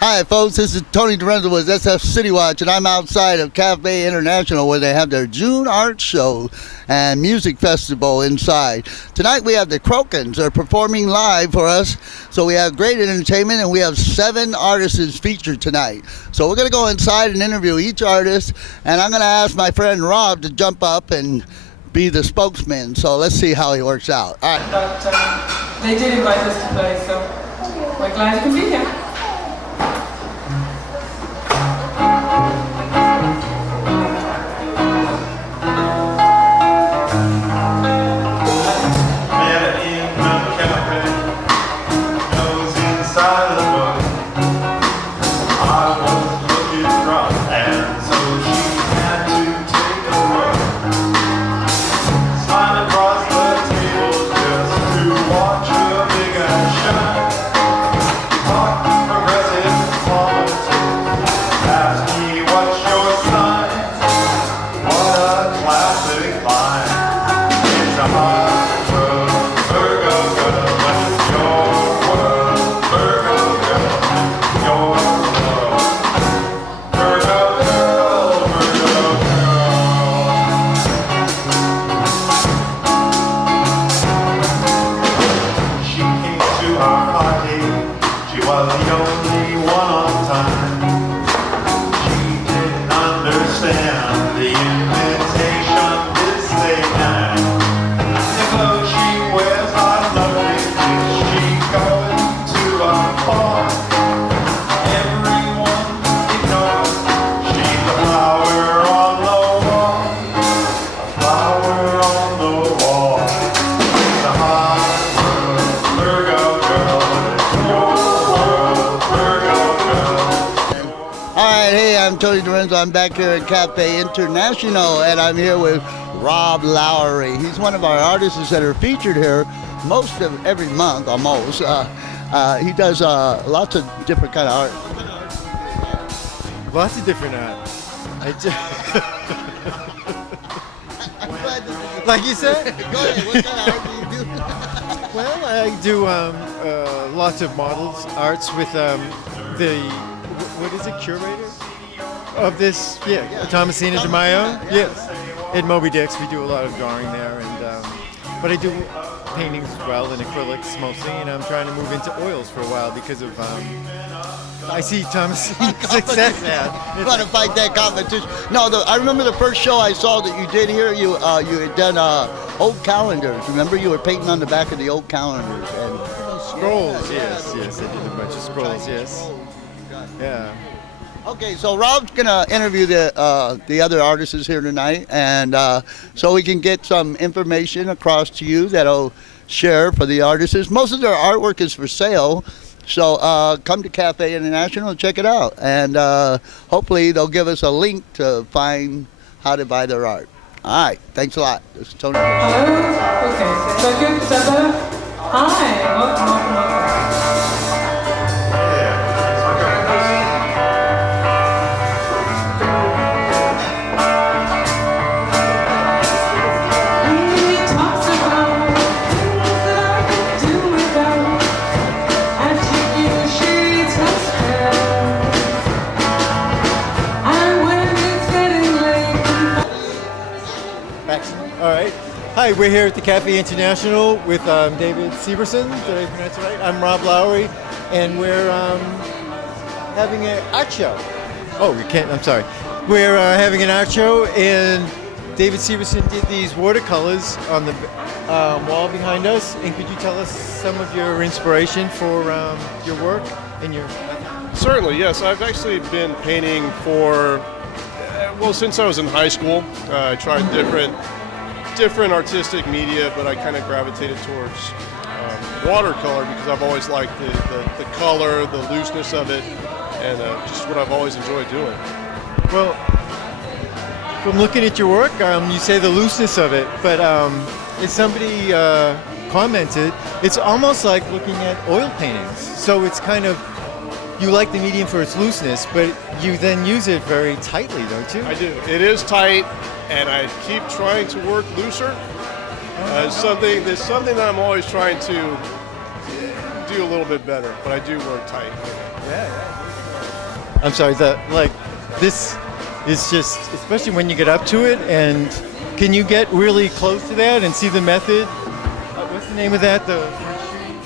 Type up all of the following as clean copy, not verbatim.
Hi, folks. This is Tony Dorenzo with SF City Watch, and I'm outside of Cafe International where they have their June art show and music festival inside. Tonight we have the Crokins. They're performing live for us, so we have great entertainment, and we have 7 artists featured tonight. So we're going to go inside and interview each artist, and I'm going to ask my friend Rob to jump up and be the spokesman. So let's see how he works out. All right. But they did invite us to play, so we're glad you can be here. Tony Dorenzo. I'm back here at Cafe International, and I'm here with Rob Lowry. He's one of our artists that are featured here most of every month, almost. He does lots of different kind of art. Lots of different art. Like you said? Go ahead. What kind of art do you do? Well, I do lots of models, arts with what is it, curator? Of this, Thomasina DeMaio, yes. At Moby Dick's, we do a lot of drawing there, and but I do paintings as well, and acrylics mostly, and I'm trying to move into oils for a while because of I see Thomasina's success now. You want to fight that competition? No, I remember the first show I saw that you did here. You had done old calendars. Remember, you were painting on the back of the old calendars and scrolls. Yes, I did a bunch of scrolls. Yes, yeah. Okay, so Rob's gonna interview the other artists here tonight, and so we can get some information across to you that'll share for the artists. Most of their artwork is for sale, so come to Cafe International and check it out, and hopefully they'll give us a link to find how to buy their art. All right, thanks a lot. This is Tony. Hello. Okay, is that good? Is that better? Hi. Welcome. All right. Hi, we're here at the Cafe International with David Severson. Did I pronounce it right? I'm Rob Lowry, and we're having an art show. Oh, we can't. I'm sorry. We're having an art show, and David Severson did these watercolors on the wall behind us. And could you tell us some of your inspiration for your work and your? Certainly, yes. I've actually been painting for since I was in high school. I tried different artistic media, but I kind of gravitated towards watercolor because I've always liked the color, the looseness of it, and just what I've always enjoyed doing. Well, from looking at your work, you say the looseness of it, but as somebody commented, it's almost like looking at oil paintings. So it's kind of, you like the medium for its looseness, but you then use it very tightly, don't you? I do. It is tight, and I keep trying to work looser. It's something that I'm always trying to do a little bit better, but I do work tight. Yeah. I'm sorry. This is just, especially when you get up to it, and can you get really close to that and see the method? What's the name of that?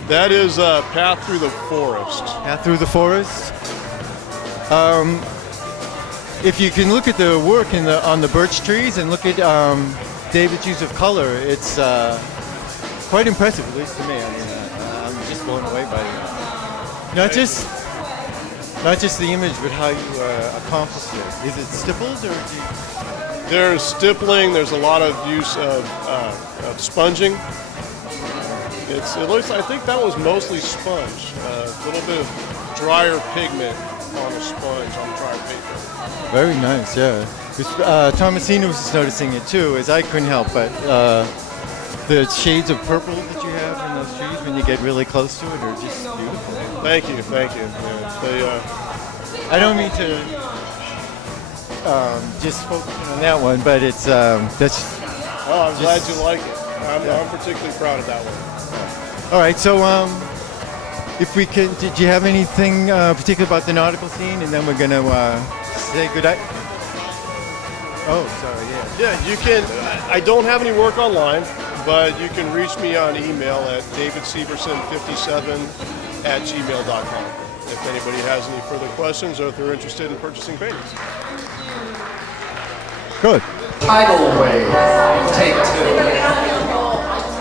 That is Path Through the Forest. Path Through the Forest. If you can look at the work on the birch trees and look at David's use of color, it's quite impressive, at least to me. I mean, I'm just blown away by it. Not just the image, but how you accomplish it. Is it stipples or do you... There's stippling. There's a lot of use of sponging. It looks. I think that was mostly sponge. A little bit of drier pigment on a sponge on dry paper. Very nice, yeah. Thomasina was just noticing it too, as I couldn't help, but the shades of purple that you have in those trees when you get really close to it are just beautiful. Thank you. Yeah, I don't mean to just focus on that one, but it's that's. Oh, I'm glad you like it. I'm particularly proud of that one. All right, so if we can, did you have anything particular about the nautical scene, and then we're gonna say goodnight? Oh, sorry, yeah. Yeah, you can. I don't have any work online, but you can reach me on email at davidsieverson57@gmail.com if anybody has any further questions or if they're interested in purchasing paintings. Good. Tidal wave, take 2.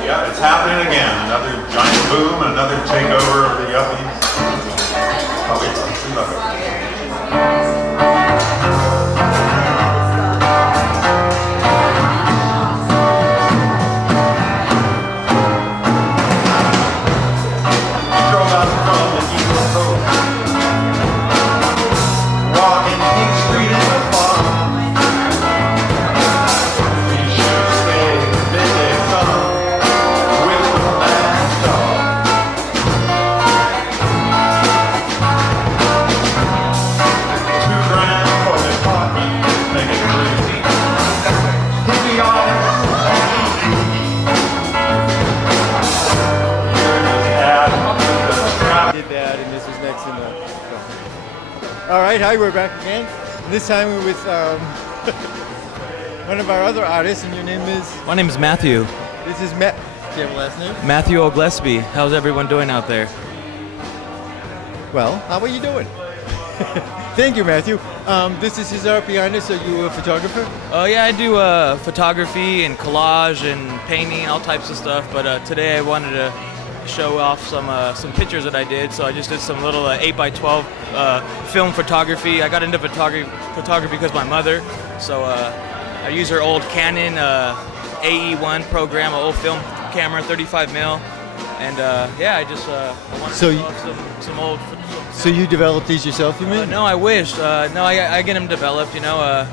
Yeah, it's happening again. Another giant boom, another takeover of the yuppies. Oh, wait, we love it. Drove out from the Eagle Coast, walking King Street in the fog. We should have stayed midday sun. Did that, and this is next in the. All right, hi, we're back again. This time we're with one of our other artists, and your name is. My name is Matthew. This is Matt. Do you have a last name? Matthew Oglesby. How's everyone doing out there? Well, how are you doing? Thank you, Matthew. This is his art behind us. Are you a photographer? Yeah, I do photography and collage and painting, all types of stuff. But today I wanted to show off some pictures that I did. So I just did some little 8x12 film photography. I got into photography because my mother. So I use her old Canon AE1 program, an old film camera, 35 mil. And yeah, I wanted to show off some old. So you developed these yourself, you mean? No, I wish. No, I get them developed. You know,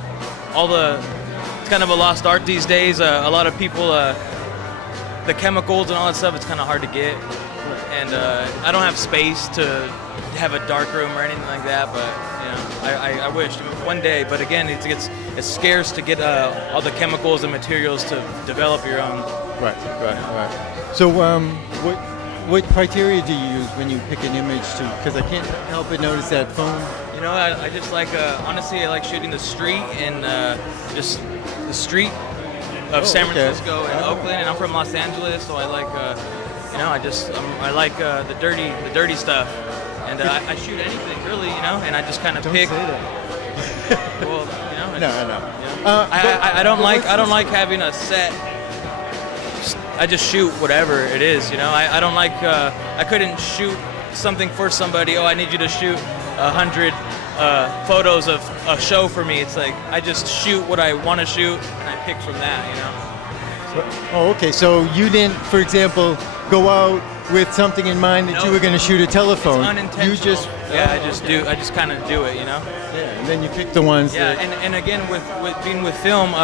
it's kind of a lost art these days. A lot of people, the chemicals and all that stuff, it's kind of hard to get. And I don't have space to have a dark room or anything like that. But you know, I wish one day. But again, it's scarce to get all the chemicals and materials to develop your own. Right. So what criteria do you use when you pick an image to? Because I can't help but notice that phone. You know, I just like, honestly, I like shooting the street and just the street of San Francisco and Oakland, and I'm from Los Angeles, so I like, you know, I like the dirty stuff, and I shoot anything really, you know, and I just kind of pick. Don't say that. Well, you know. No. You know, I don't like having a set. I just shoot whatever it is, you know. I don't like. I couldn't shoot something for somebody. Oh, I need you to shoot 100 photos of a show for me. It's like I just shoot what I want to shoot, and I pick from that, you know. Oh, okay. So you didn't, for example, go out with something in mind that you were going to shoot a telephone. It's unintentional. You just. Yeah, I just kind of do it, you know. Yeah, and then you pick the ones. Yeah, that, and again with being with film.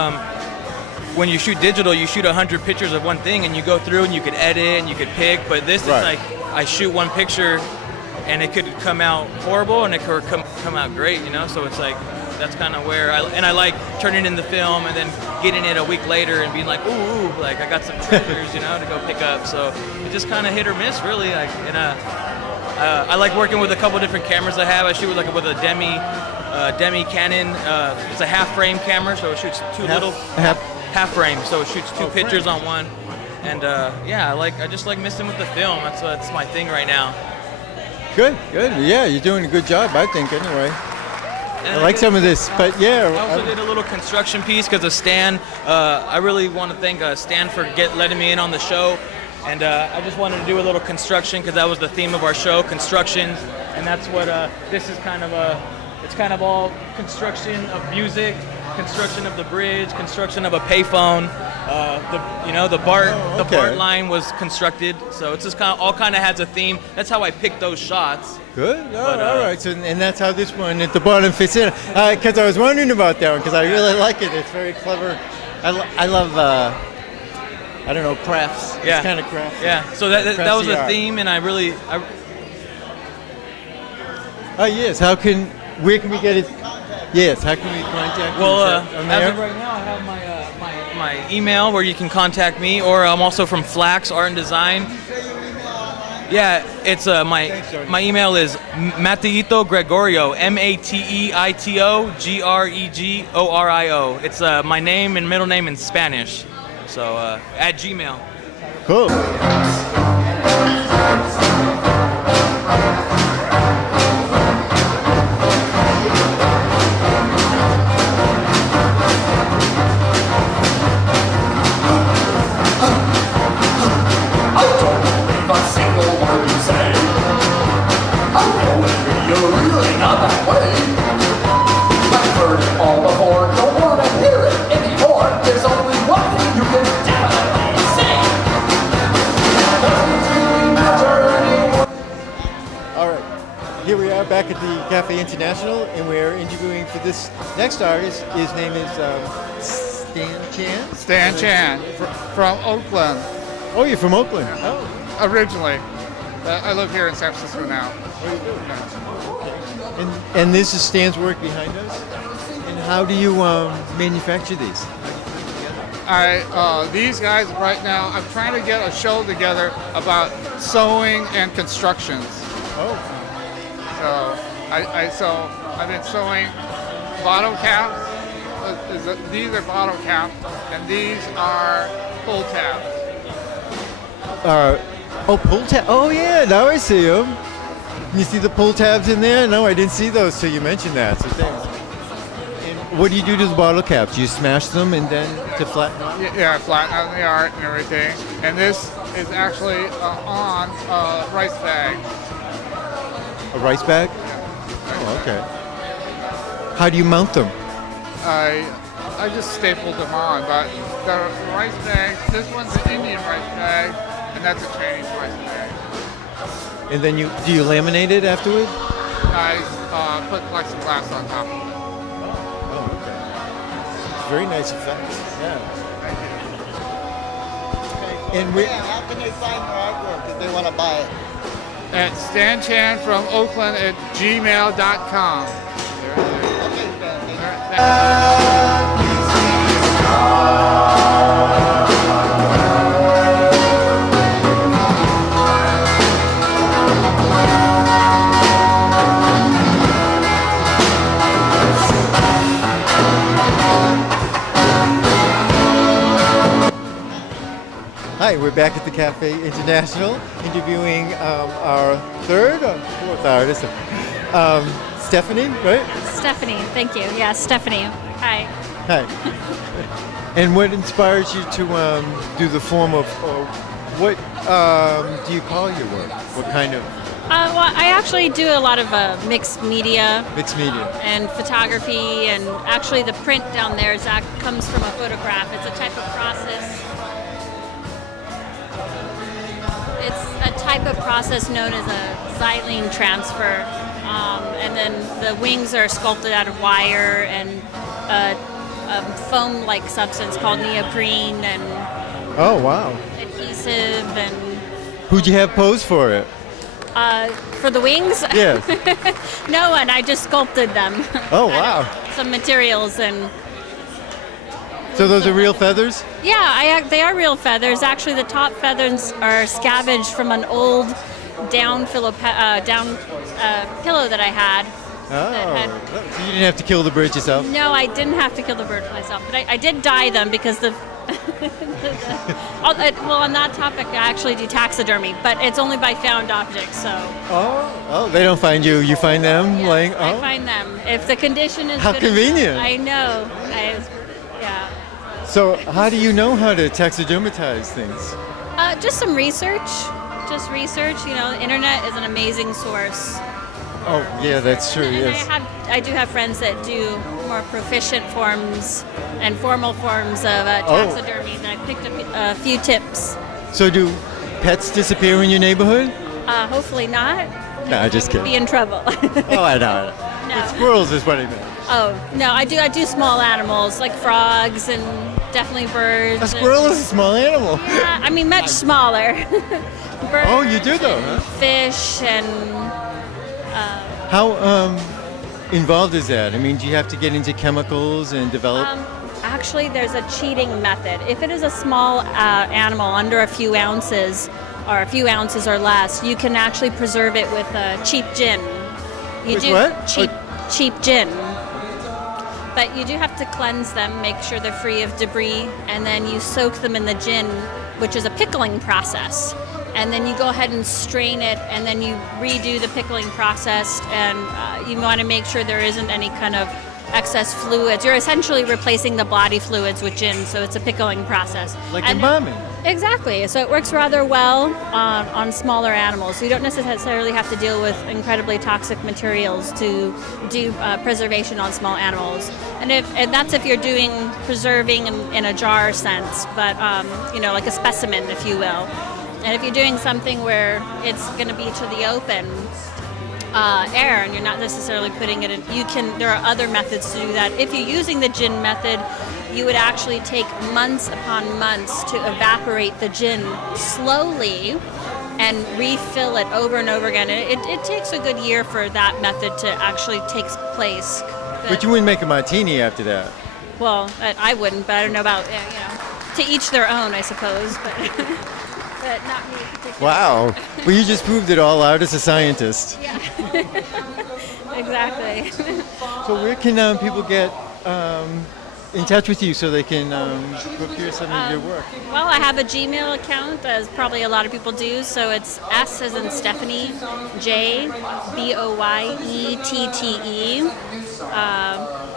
When you shoot digital, you shoot 100 pictures of one thing, and you go through and you could edit and you could pick. But this is like I shoot one picture, and it could come out horrible, and it could come out great, you know. So it's like that's kind of where I like turning in the film and then getting it a week later and being like, ooh, like I got some treasures, you know, to go pick up. So it's just kind of hit or miss, really. Like I like working with a couple different cameras I have. I shoot with a Demi Canon. It's a half frame camera, so it shoots half frame, so it shoots two pictures on one. And yeah, I just like messing with the film. That's my thing right now. Good. Yeah, you're doing a good job, I think, anyway. And I like some of this, but yeah. I also did a little construction piece because of Stan. I really want to thank Stan for letting me in on the show. And I just wanted to do a little construction because that was the theme of our show, construction. And that's what this is kind of it's kind of all construction of music, construction of the bridge, construction of a payphone. The BART line was constructed, so it's just all kind of has a theme. That's how I picked those shots. Good. All right. So, and that's how this one at the bottom fits in. Because I was wondering about that one, because I really like it. It's very clever. I love. I don't know, crafts. Yeah. It's kind of crafts. Yeah. So that was the theme, and I really. Yes. Where can we get it? Yes. How can we contact you? As of right now, I have my email where you can contact me, or I'm also from Flax Art and Design. Yeah, it's my email is Mateito Gregorio, Mateito Gregorio. It's my name and middle name in Spanish. So at Gmail. Cool. Here we are back at the Cafe International, and we're interviewing for this next artist. His name is Stan Chan? Stan Chan, from Oakland. Oh, you're from Oakland? Oh. Originally. I live here in San Francisco now. And this is Stan's work behind us? And how do you manufacture these? These guys right now, I'm trying to get a show together about sewing and constructions. Oh. So I've been sewing bottle caps. These are bottle caps, and these are pull tabs. Pull tab. Oh yeah, now I see them. You see the pull tabs in there? No, I didn't see those till you mentioned that. So thanks. And what do you do to the bottle caps? You smash them and then to flatten out? Yeah, flatten out the art and everything. And this is actually on a rice bag. A rice bag? Oh, okay. How do you mount them? I just stapled them on, but the rice bag, this one's an Indian rice bag, and that's a Chinese rice bag. And then do you laminate it afterward? I put plexiglass on top of it. Oh, okay. It's very nice effects. Yeah. Thank you. And how can they find your artwork if they want to buy it? At Stan Chan from Oakland at gmail.com. Okay, Stan. Hi, we're back at the Cafe International, interviewing our third or fourth artist, Stephanie, right? Stephanie, thank you. Yeah, Stephanie. Hi. Hi. And what inspires you to do the form of, what do you call your work? What kind of? Well, I actually do a lot of mixed media. Mixed media. And photography, and actually the print down there comes from a photograph. It's a type of process. It's a type of process known as a xylene transfer, and then the wings are sculpted out of wire and a foam-like substance called neoprene and Oh, wow. adhesive and. Who'd you have pose for it? For the wings? Yes. No one. I just sculpted them. Oh, wow. Some materials and. So those are real feathers? Yeah, they are real feathers. Actually, the top feathers are scavenged from an old down pillow that I had. Oh, so you didn't have to kill the bird yourself? No, I didn't have to kill the bird myself, but I did dye them because the. Well, on that topic, I actually do taxidermy, but it's only by found objects, so. Oh, they don't find you. You find them Yes, laying. I find them. If the condition is How good convenient. enough, I know. Yeah. So how do you know how to taxidermatize things? Just some research. Just research. You know, the internet is an amazing source. Oh, yeah, that's true. And Yes. I do have friends that do more proficient forms and formal forms of taxidermy, and I picked up a few tips. So do pets disappear in your neighborhood? Hopefully not. No, just I would kidding. be in trouble. Oh, I know. No. Squirrels is what I meant. Oh no, I do small animals like frogs and definitely birds. A squirrel is a small animal. Yeah, I mean much smaller. Birds Oh, you do though, and huh? Fish and. How involved is that? I mean, do you have to get into chemicals and develop? Actually, there's a cheating method. If it is a small animal under a few ounces, or a few ounces or less, you can actually preserve it with cheap gin. You With what? Cheap gin. But you do have to cleanse them, make sure they're free of debris, and then you soak them in the gin, which is a pickling process. And then you go ahead and strain it, and then you redo the pickling process, and you want to make sure there isn't any kind of excess fluids. You're essentially replacing the body fluids with gin, so it's a pickling process. Like And- embalming. Exactly. So it works rather well on smaller animals. You don't necessarily have to deal with incredibly toxic materials to do preservation on small animals. And that's if you're doing preserving in a jar sense, but like a specimen, if you will. And if you're doing something where it's going to be to the open air and you're not necessarily putting it in, there are other methods to do that. If you're using the gin method, you would actually take months upon months to evaporate the gin slowly and refill it over and over again. And it takes a good year for that method to actually take place. But you wouldn't make a martini after that. Well, I wouldn't, but I don't know about, to each their own, I suppose, but, but not me particularly. Wow. Well, you just proved it all out as a scientist. Yeah. Exactly. So where can people get in touch with you so they can procure some of your work? Well, I have a Gmail account, as probably a lot of people do. So it's S as in Stephanie, J, Boyette.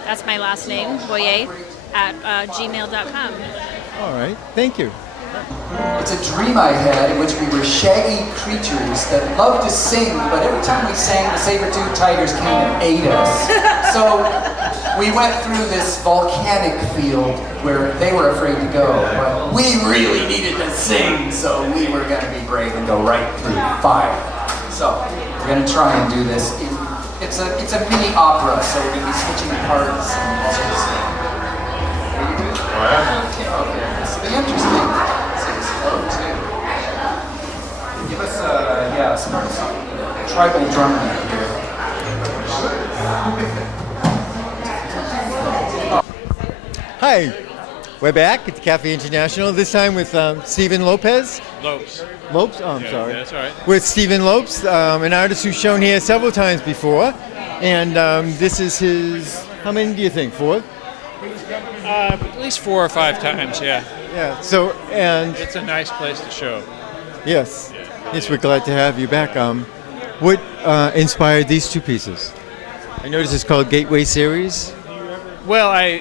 That's my last name, Boyer, at gmail.com. All right. Thank you. It's a dream I had in which we were shaggy creatures that loved to sing, but every time we sang, the saber-toothed tigers came and ate us. So we went through this volcanic field where they were afraid to go, but we really needed to sing, so we were going to be brave and go right through fire. So we're going to try and do this. It's a mini opera, so we're going to be switching parts and all sorts of stuff. Okay, this will be interesting. Give us start something tribal drumming here. Hi. We're back at the Cafe International, this time with Stephen Lopez. Lopes. Lopes? Oh, I'm sorry. That's all right. With Stephen Lopes, an artist who's shown here several times before. And this is his, how many do you think, 4th? At least 4 or 5 times, yeah. Yeah, so, and... It's a nice place to show. Yes. Yes, we're glad to have you back. What inspired these 2 pieces? I noticed it's called Gateway Series. Well,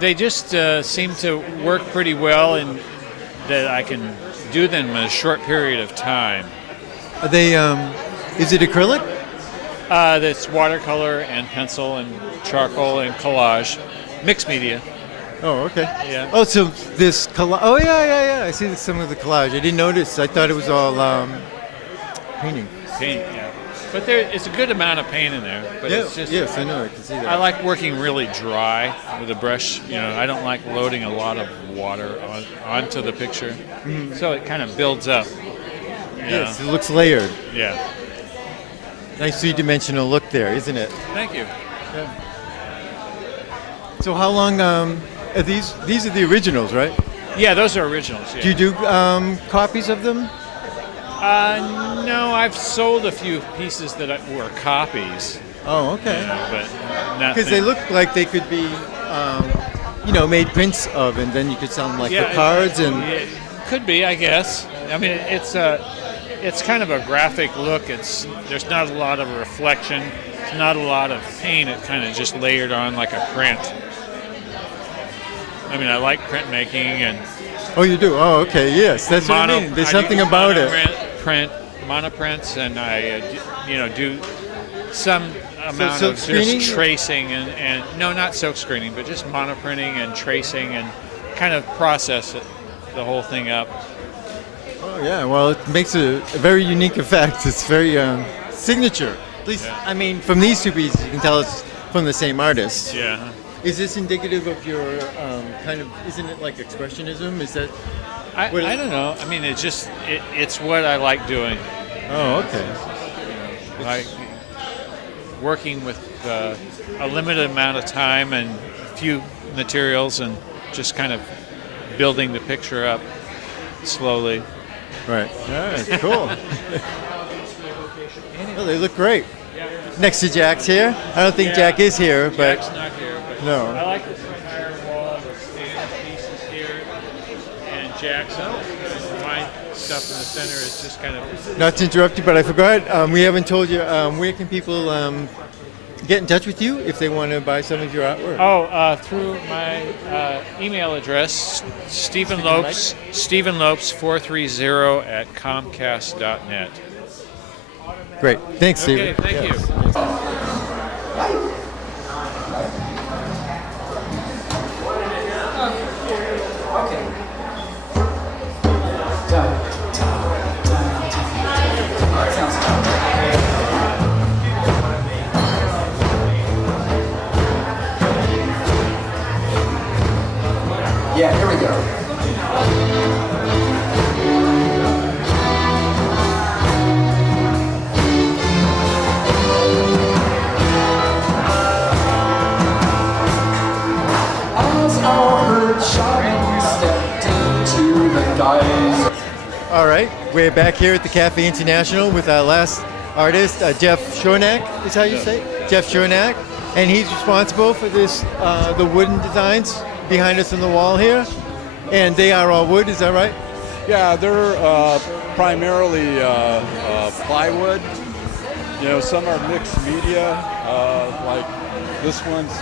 they just seem to work pretty well, and that I can do them in a short period of time. Are they, is it acrylic? That's watercolor and pencil and charcoal and collage, mixed media. Oh, okay. Yeah. Oh, so this collage. Oh, yeah. I see some of the collage. I didn't notice. I thought it was all painting. Paint, yeah. But it's a good amount of paint in there. But it's just, yes, I know. I can see that. I like working really dry with a brush. I don't like loading a lot of water onto the picture. Mm-hmm. So it kind of builds up. Yes, it looks layered. Yeah. Nice three-dimensional look there, isn't it? Thank you. Yeah. So how long are these are the originals, right? Yeah, those are originals. Yeah. Do you do copies of them? No, I've sold a few pieces that were copies. Oh, okay. But nothing. Because they look like they could be, made prints of, and then you could sell them like for cards and. It could be, I guess. I mean, it's kind of a graphic look. There's not a lot of reflection. It's not a lot of paint. It kind of just layered on like a print. I mean, I like printmaking and. Oh, you do? Oh, okay. Yes, that's what I mean. There's something about it. Monoprints, and I, do some amount silk of screening? just tracing and no, not silk screening, but just monoprinting and tracing and kind of process the whole thing up. Oh, yeah. Well, it makes a very unique effect. It's very signature. At least, Yeah. I mean, from these two pieces, you can tell it's from the same artist. Yeah. Is this indicative of your isn't it like expressionism? Is that? I don't know. I mean, it's what I like doing. Oh, okay. Like working with a limited amount of time and few materials and just kind of building the picture up slowly. Right. All right. Cool. Well, they look great. Next to Jack's here. I don't think Jack is here, but Jack's not here, but no. I like this entire wall with stand pieces here, and Jack's my stuff in the center is just kind of. Not to interrupt you, but I forgot. We haven't told you. Where can people get in touch with you if they want to buy some of your artwork? Oh, through my email address, Stephen Lopes 430 at Comcast.net. Great. Thanks, Stephen. Okay, thank you. Okay. Sounds good. Yeah, here we go. As our herd shouting stepped into the guise. All right. We're back here at the Cafe International with our last artist, Jeff Shornack, is how you say it? Jeff Shornack. And he's responsible for this, the wooden designs behind us on the wall here. And they are all wood, is that right? Yeah, they're primarily plywood. You know, some are mixed media, like this one's,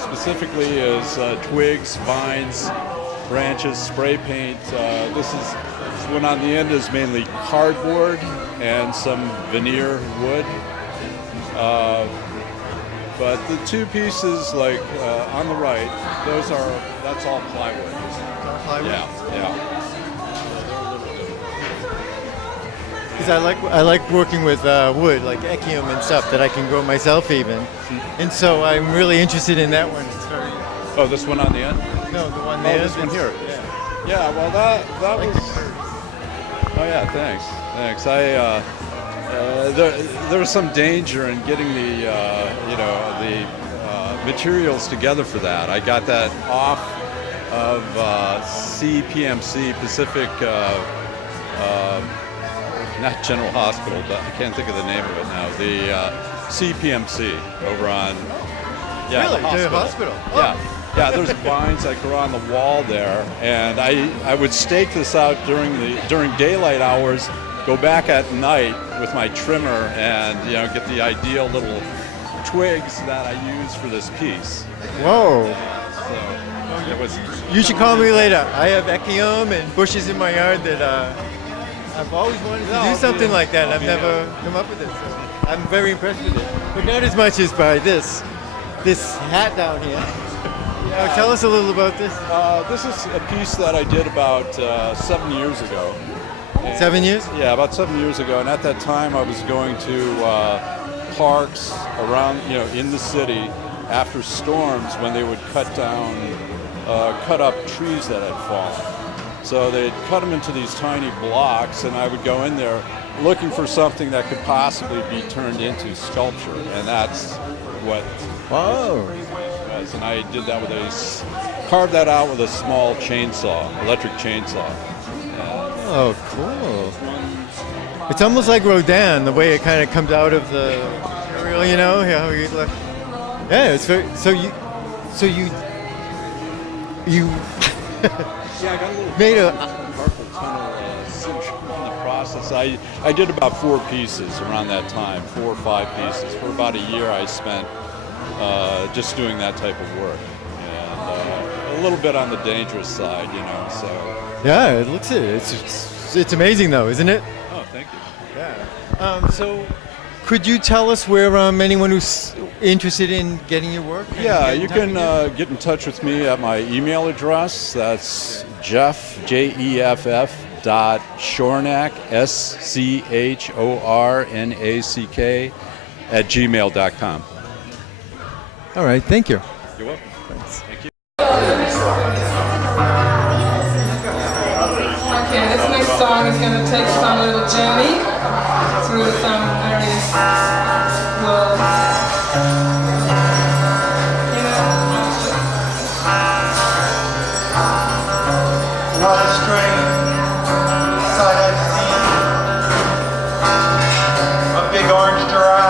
specifically is twigs, vines, branches, spray paint. This one on the end is mainly cardboard and some veneer wood. But the two pieces, like on the right, that's all plywood. Plywood? Yeah. Because I like working with wood, like echium and stuff that I can grow myself even. And so I'm really interested in that one. It's very. Oh, this one on the end? No, the one there. Oh, this one here. Yeah. Yeah. Well, that was. Oh yeah. Thanks. There was some danger in getting the materials together for that. I got that off of CPMC Pacific. Not General Hospital, but I can't think of the name of it now. The CPMC over on Really? the The hospital? Oh. Yeah, there's vines that grow on the wall there, and I would stake this out during daylight hours, go back at night with my trimmer, and get the ideal little twigs that I use for this piece. Whoa. So it was. You should call me later. I have echium and bushes in my yard that I've always wanted to do something like that. I've never come up with it. So I'm very impressed with it. But not as much as by this hat down here. Tell us a little about this. This is a piece that I did about 7 years ago. 7 years? Yeah, about 7 years ago. And at that time, I was going to parks around, in the city after storms when they would cut up trees that had fallen. So they'd cut them into these tiny blocks, and I would go in there looking for something that could possibly be turned into sculpture, and that's what. Oh. was, and I did that with carved that out with a small chainsaw, electric chainsaw. Oh, cool. It's almost like Rodin, the way it kind of comes out of the material, you know? How you left. Yeah, it's very. So you. Yeah, I got a little made a. carpal tunnel cinch in the process. I did about 4 pieces around that time, 4 or 5 pieces. For about a year, I spent just doing that type of work, and a little bit on the dangerous side, you know. So. Yeah, it looks it. It's amazing though, isn't it? Oh, thank you. Yeah. So, could you tell us where anyone who's interested in getting your work? Yeah, you can get in touch with me at my email address. That's Jeff, Jeff, .Shornack, SCHORNACK @gmail.com. All right, thank you. You're welcome. Thanks. Thank you. Okay, this next song is going to take us on a little journey through some various worlds. What a strange sight I've seen. A big orange giraffe